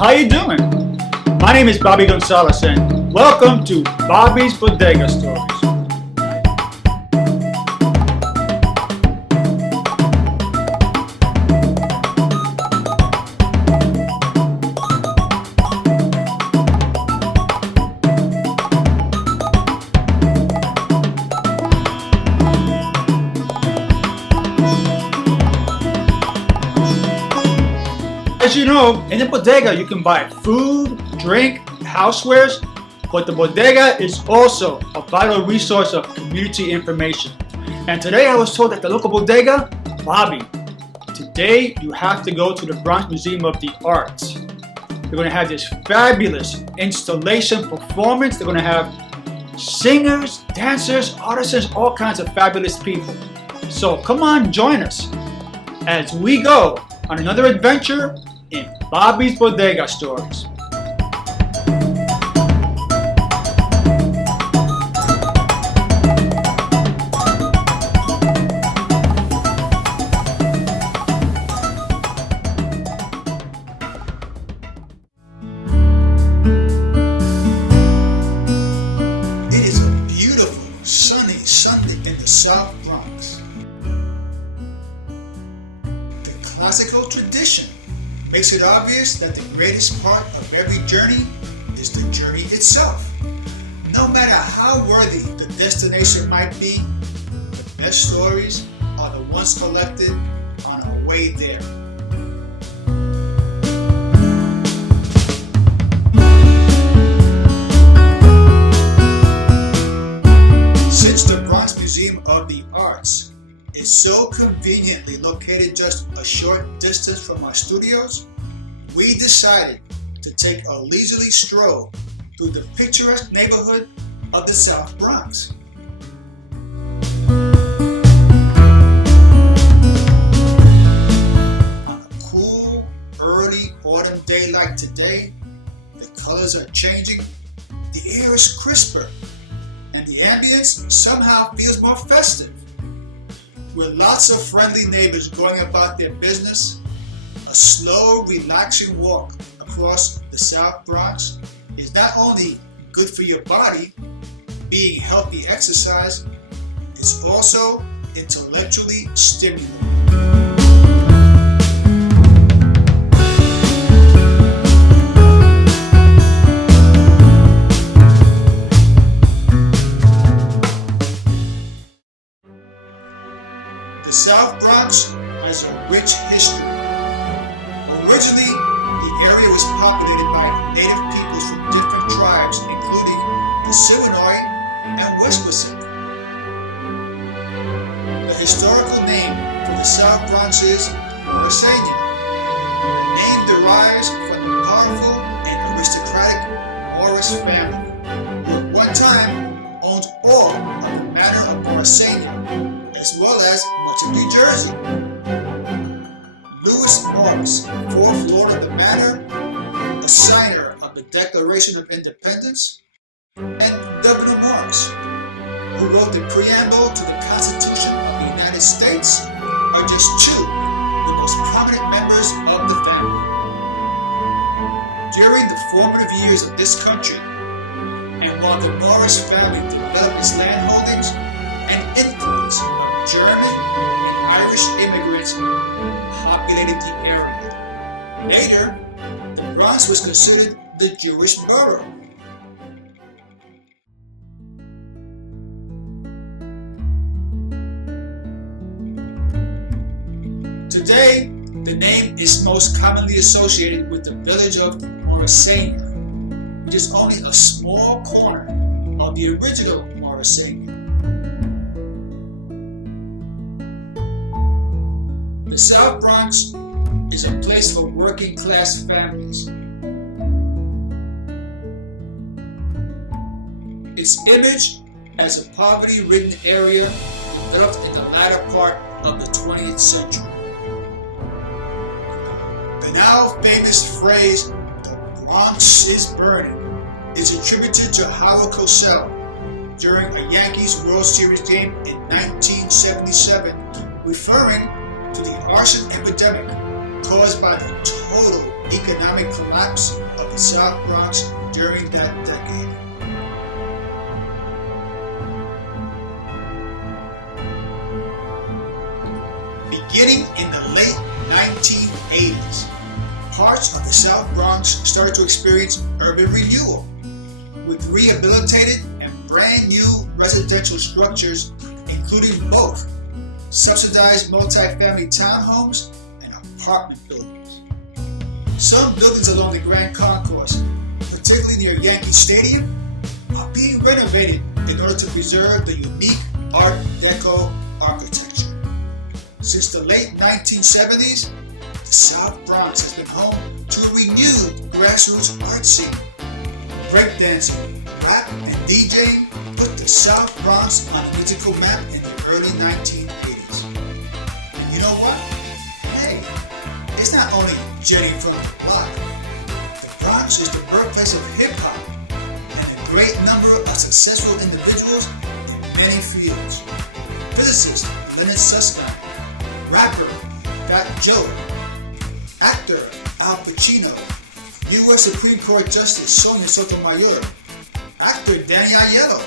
how you doing? My name is Bobby Gonzalez and welcome to Bobby's Bodega Stories. As you know, in the bodega you can buy food, drink, housewares, but the bodega is also a vital resource of community information. And today I was told at the local bodega, Bobby, today you have to go to the Bronx Museum of the Arts. They're going to have this fabulous installation performance. They're going to have singers, dancers, artisans, all kinds of fabulous people. So come on, join us as we go on another adventure in Bobby's Bodega Stories. It is a beautiful, sunny Sunday in the South Bronx. The classical tradition makes it obvious that the greatest part of every journey is the journey itself. No matter how worthy the destination might be, the best stories are the ones collected on our way there. Since the Bronx Museum of the Arts is so conveniently located just a short distance from our studios, we decided to take a leisurely stroll through the picturesque neighborhood of the South Bronx. On a cool, early autumn day like today, the colors are changing, the air is crisper, and the ambience somehow feels more festive. With lots of friendly neighbors going about their business, a slow, relaxing walk across the South Bronx is not only good for your body, being healthy exercise, it's also intellectually stimulating. The South Bronx has a rich history. Originally, the area was populated by native peoples from different tribes, including the Silanoy and West Pacific. The historical name for the South Bronx is Morrisania. The name derives from the powerful and aristocratic Morris family, who at one time owned all of the manor of Morrisania, as well as much of New Jersey. Lewis Morris, 4th Lord of the Manor, a signer of the Declaration of Independence, and Governor Morris, who wrote the preamble to the Constitution of the United States, are just two of the most prominent members of the family. During the formative years of this country, and while the Morris family developed its land holdings and influence of German and Irish immigrants populated the area. Later, the Bronx was considered the Jewish borough. Today, the name is most commonly associated with the village of Morrisania, which is only a small corner of the original Morrisania. The South Bronx is a place for working class families. Its image as a poverty-ridden area developed in the latter part of the 20th century. The now famous phrase, "The Bronx is burning," is attributed to Howard Cosell during a Yankees World Series game in 1977, referring to the arson epidemic caused by the total economic collapse of the South Bronx during that decade. Beginning in the late 1980s, parts of the South Bronx started to experience urban renewal, with rehabilitated and brand new residential structures, including both subsidized multi-family townhomes and apartment buildings. Some buildings along the Grand Concourse, particularly near Yankee Stadium, are being renovated in order to preserve the unique Art Deco architecture. Since the late 1970s, the South Bronx has been home to a renewed grassroots art scene. Breakdancing, rap, and DJing put the South Bronx on the musical map in the early 1980s. And you know what? Hey, it's not only Jenny from the block. The Bronx is the birthplace of hip-hop and a great number of successful individuals in many fields. Physicist Leonard Susskind, rapper Fat Joe, actor Al Pacino, U.S. Supreme Court Justice Sonia Sotomayor, actor Danny Aiello,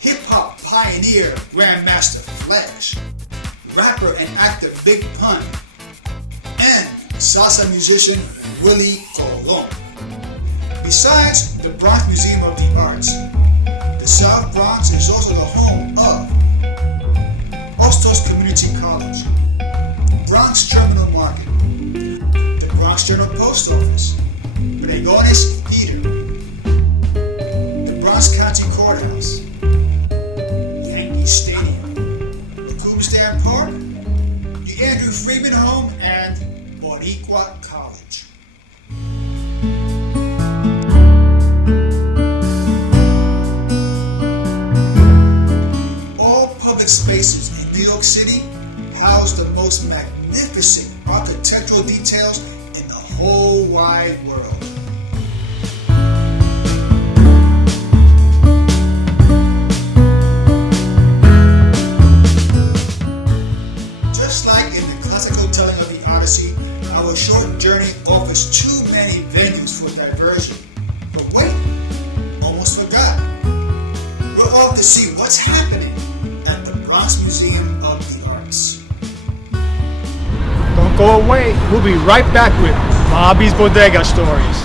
hip-hop pioneer Grandmaster Flash, rapper and actor Big Pun, and salsa musician Willie Colon. Besides the Bronx Museum of the Arts, the South Bronx is also the home of Hostos Community College, Bronx Terminal Market, the Bronx Journal Post Office, Regones Theater, the Bronx County Courthouse, Yankee Stadium, the Cooperstown Park, the Andrew Freeman Home, and Boricua College. All public spaces in New York City house the most magnificent architectural details in the whole wide world. Just like in the classical telling of the Odyssey, our short journey offers too many venues for diversion. But wait, almost forgot. We're off to see what's happening at the Bronx Museum of the Arts. Don't go away. We'll be right back with Bobby's Bodega Stories.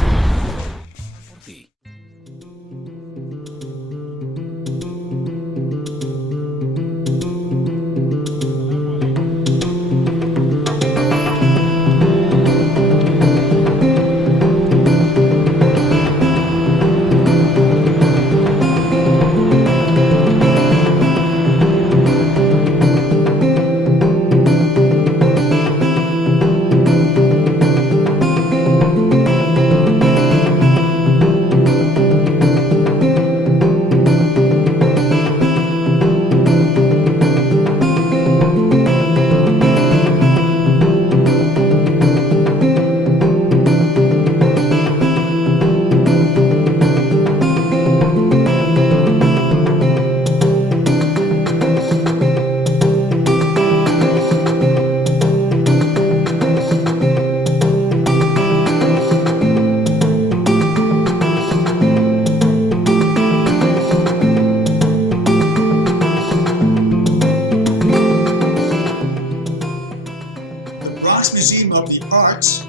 Museum of the Arts,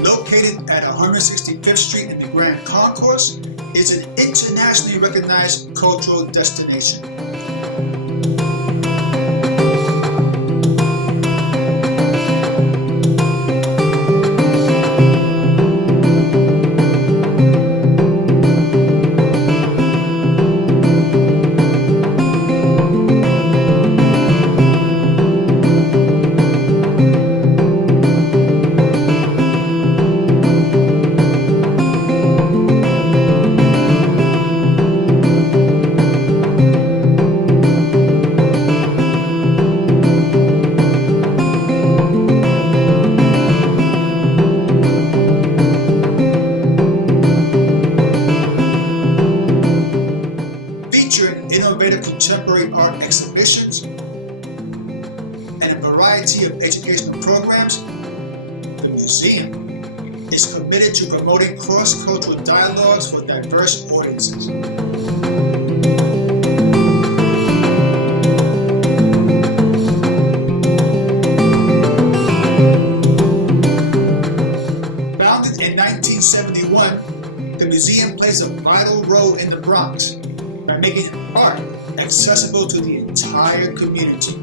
located at 165th Street in the Grand Concourse, is an internationally recognized cultural destination. museum is committed to promoting cross-cultural dialogues for diverse audiences. Founded in 1971, the museum plays a vital role in the Bronx by making art accessible to the entire community.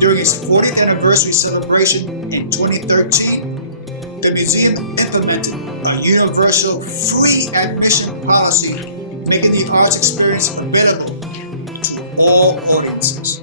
During its 40th anniversary celebration in 2013, the museum implemented a universal free admission policy, making the arts experience available to all audiences.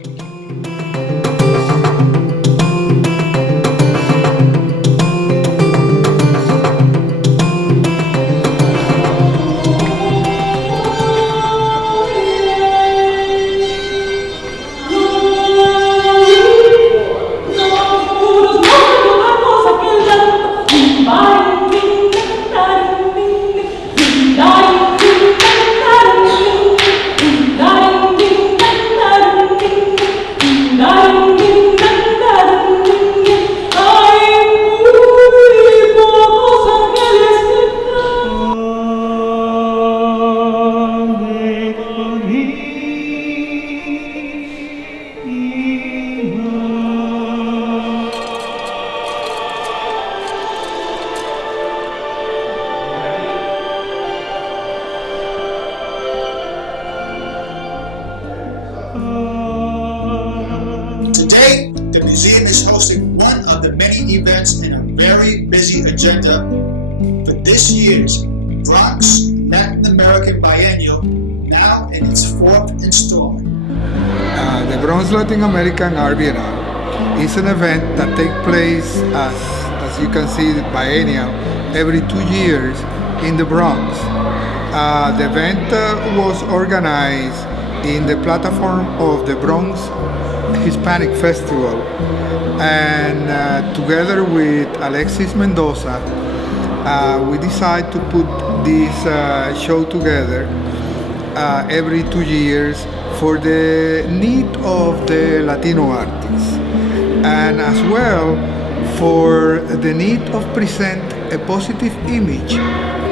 Today, the museum is hosting one of the many events in a very busy agenda for this year's Bronx Latin American Biennial, now in its fourth installment. The Bronx Latin American Art Biennial is an event that takes place, as you can see, biennial, every 2 years in the Bronx. The event was organized in the platform of the Bronx Hispanic Festival, and together with Alexis Mendoza, we decided to put this show together every 2 years for the need of the Latino artists, and as well for the need of present a positive image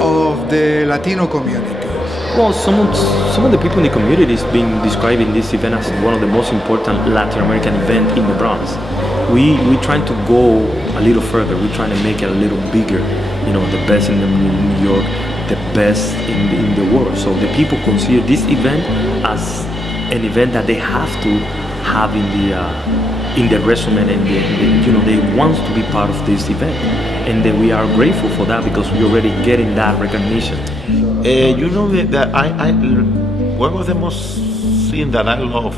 of the Latino community. Well, some of the people in the community has been describing this event as one of the most important Latin American events in the Bronx. We're trying to go a little further. We're trying to make it a little bigger. You know, the best in New York, the best in the world. So the people consider this event as an event that they have to have in the resume, and they want to be part of this event, and we are grateful for that because we're already getting that recognition. That one of the most things that I love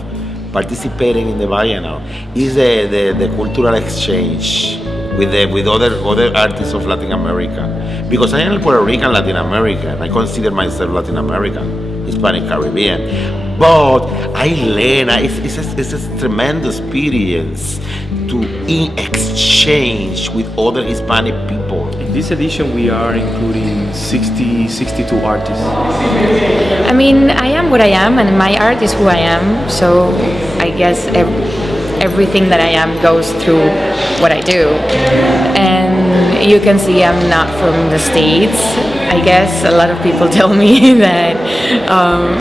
participating in the biennial is the cultural exchange with other artists of Latin America, because I am Puerto Rican Latin American. I consider myself Latin American, Hispanic Caribbean. But I learn, it's a tremendous experience to exchange with other Hispanic people. In this edition, we are including 62 artists. I mean, I am what I am, and my art is who I am. So I guess everything that I am goes through what I do. And you can see I'm not from the States. I guess a lot of people tell me that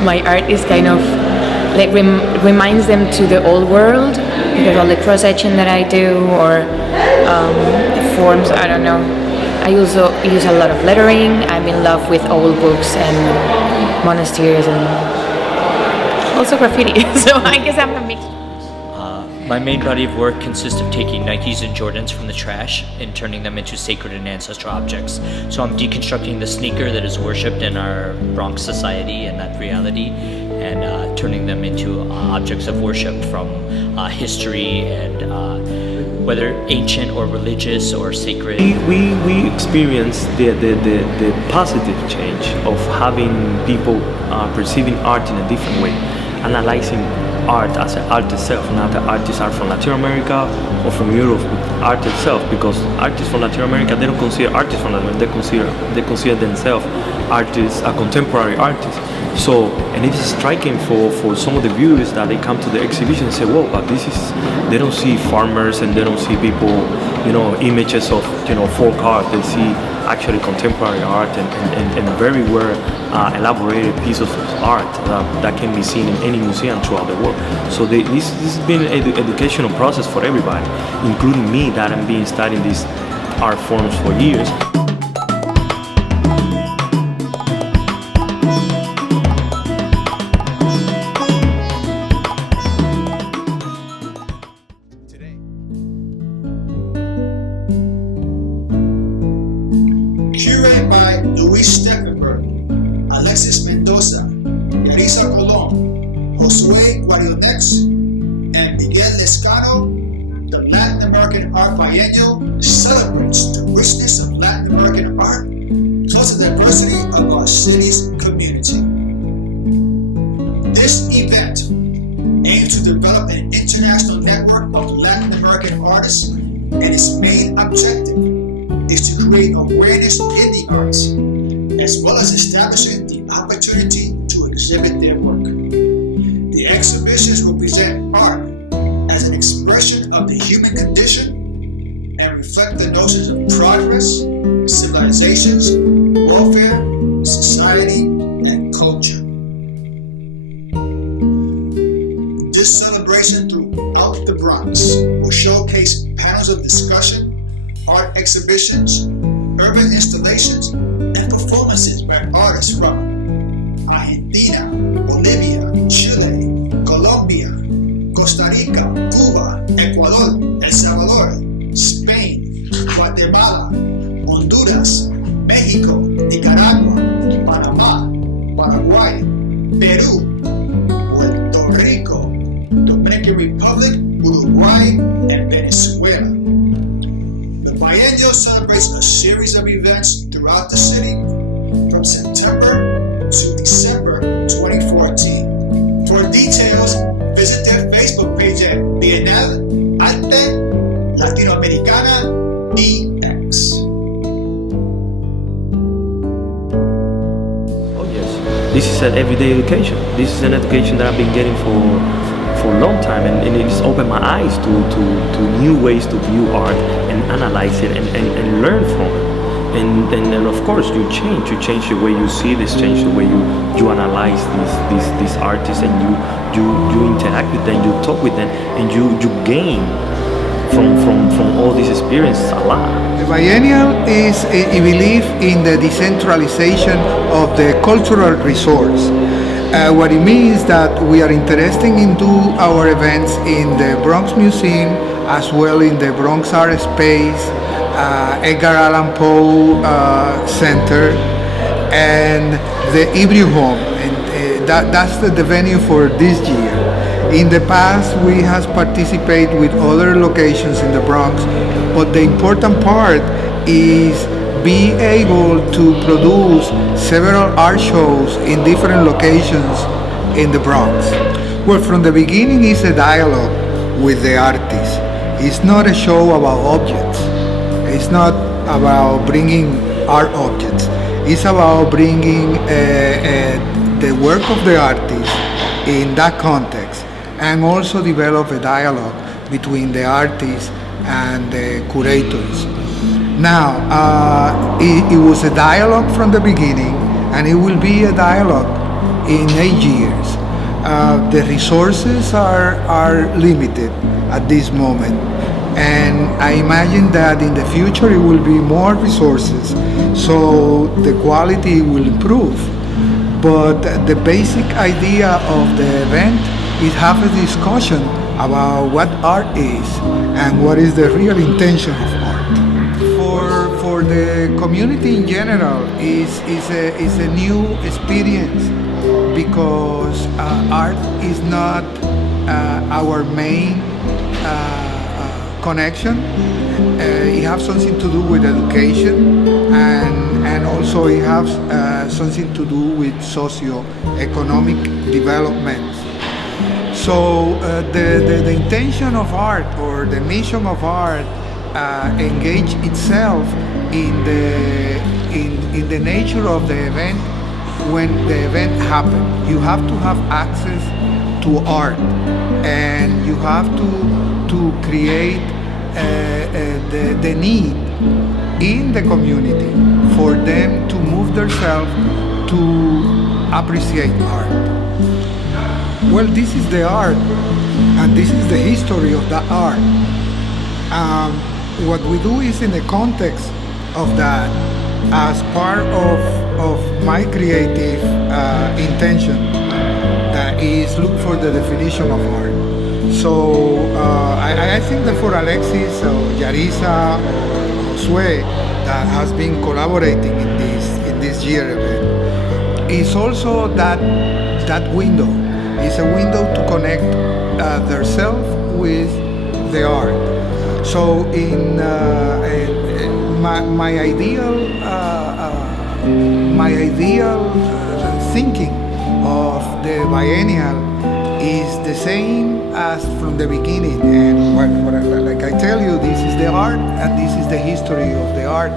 my art is kind of like reminds them to the old world, because all the cross etching that I do, or the forms, I don't know. I also use a lot of lettering. I'm in love with old books and monasteries, and also graffiti. So I guess I'm a mix. My main body of work consists of taking Nikes and Jordans from the trash and turning them into sacred and ancestral objects. So I'm deconstructing the sneaker that is worshipped in our Bronx society and that reality, and turning them into objects of worship from history, and whether ancient or religious or sacred. We experience the positive change of having people perceiving art in a different way, analyzing art as an art itself, not the artists are from Latin America or from Europe art itself, because artists from Latin America, they don't consider artists from Latin America, they consider themselves artists, contemporary artists. So, and it is striking for some of the viewers that they come to the exhibition and say, whoa, but this is, they don't see farmers and they don't see people, images of, folk art. They see actually contemporary art and very well elaborated pieces of art that can be seen in any museum throughout the world. So this has been an educational process for everybody, including me, that I'm being studying these art forms for years. Curated by Luis Steffenberg, Alexis Mendoza, Yarisa Colon, Josue Guarionex, and Miguel Lescano, the Latin American Art Biennial celebrates the richness of Latin American art plus the diversity of our city's community. This event aims to develop an international network of Latin American artists, and its main objective is to create awareness in the arts, as well as establishing the opportunity to exhibit their work. The exhibitions will present art as an expression of the human condition and reflect the notions of progress, civilizations, welfare, society, and culture. This celebration throughout the Bronx will showcase panels of discussion, art exhibitions, urban installations, and performances by artists from Argentina, Bolivia, Chile, Colombia, Costa Rica, Cuba, Ecuador, El Salvador, Spain, Guatemala, Honduras, Mexico, Nicaragua, Panamá, Paraguay, Peru, Puerto Rico, Dominican Republic, Uruguay, and Venezuela. The biennial celebrates a series of events throughout the city from September to December 2014. For details, visit their Facebook page at Bienal Arte Latinoamericana EX. Oh yes, this is an everyday education. This is an education that I've been getting for a long time, and it's opened my eyes to new ways to view art and analyze it and learn from it. And of course you change the way you see this, change the way you analyze these artists, and you interact with them, you talk with them, and you gain from all these experiences a lot. The biennial is a belief in the decentralization of the cultural resource. What it means that we are interested in do our events in the Bronx Museum, as well in the Bronx Art Space, Edgar Allan Poe Center, and the Ibrio Home, and that's the venue for this year. In the past, we have participated with other locations in the Bronx, but the important part is be able to produce several art shows in different locations in the Bronx. Well, from the beginning, it's a dialogue with the artists. It's not a show about objects. It's not about bringing art objects. It's about bringing the work of the artist in that context, and also develop a dialogue between the artists and the curators. Now, it was a dialogue from the beginning, and it will be a dialogue in 8 years. The resources are limited at this moment, and I imagine that in the future it will be more resources, so the quality will improve. But the basic idea of the event is have a discussion about what art is and what is the real intention of art. For the community in general, is a new experience, because art is not our main connection. It has something to do with education, and also it has something to do with socio-economic development. So the intention of art, or the mission of art, engage itself in the nature of the event when the event happens. You have to have access to art, and you have to create the need in the community for them to move themselves to appreciate art. Well, this is the art, and this is the history of that art. What we do is in the context of that, as part of my creative intention, is look for the definition of art. So I think that for Alexis or Yarisa or Josue that has been collaborating in this year event, is also that window. It's a window to connect themselves with the art. So in my ideal thinking of the biennial is the same as from the beginning. And like I tell you, this is the art, and this is the history of the art.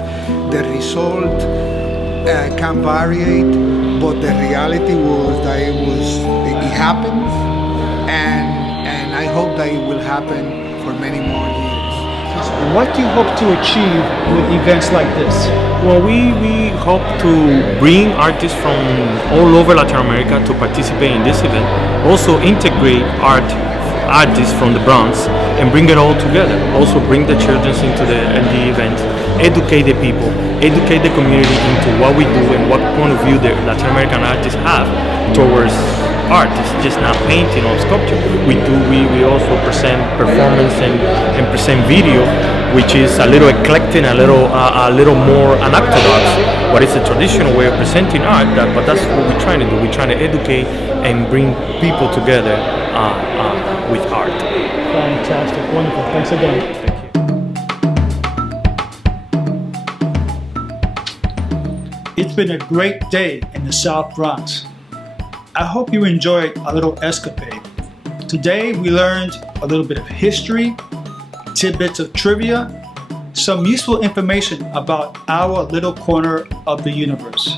The result can vary, but the reality was that it happens, and I hope that it will happen for many more years. What do you hope to achieve with events like this? Well, we hope to bring artists from all over Latin America to participate in this event. Also integrate artists from the Bronx and bring it all together. Also bring the children into the event, educate the people, educate the community into what we do and what point of view the Latin American artists have towards art. It's just not painting or sculpture. We also present performance and present video, which is a little eclectic, a little more unorthodox, but it's a traditional way of presenting art. But that's what we're trying to do. We're trying to educate and bring people together with art. Fantastic, wonderful. Thanks again. Thank you. It's been a great day in the South Bronx. I hope you enjoyed a little escapade. Today we learned a little bit of history, tidbits of trivia, some useful information about our little corner of the universe.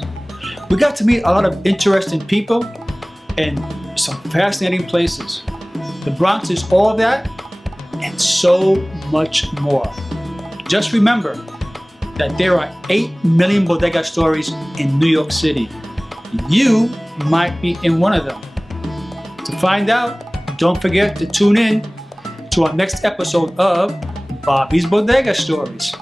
We got to meet a lot of interesting people and some fascinating places. The Bronx is all that and so much more. Just remember that there are 8 million bodega stories in New York City. You might be in one of them. To find out, don't forget to tune in to our next episode of Bobby's Bodega Stories.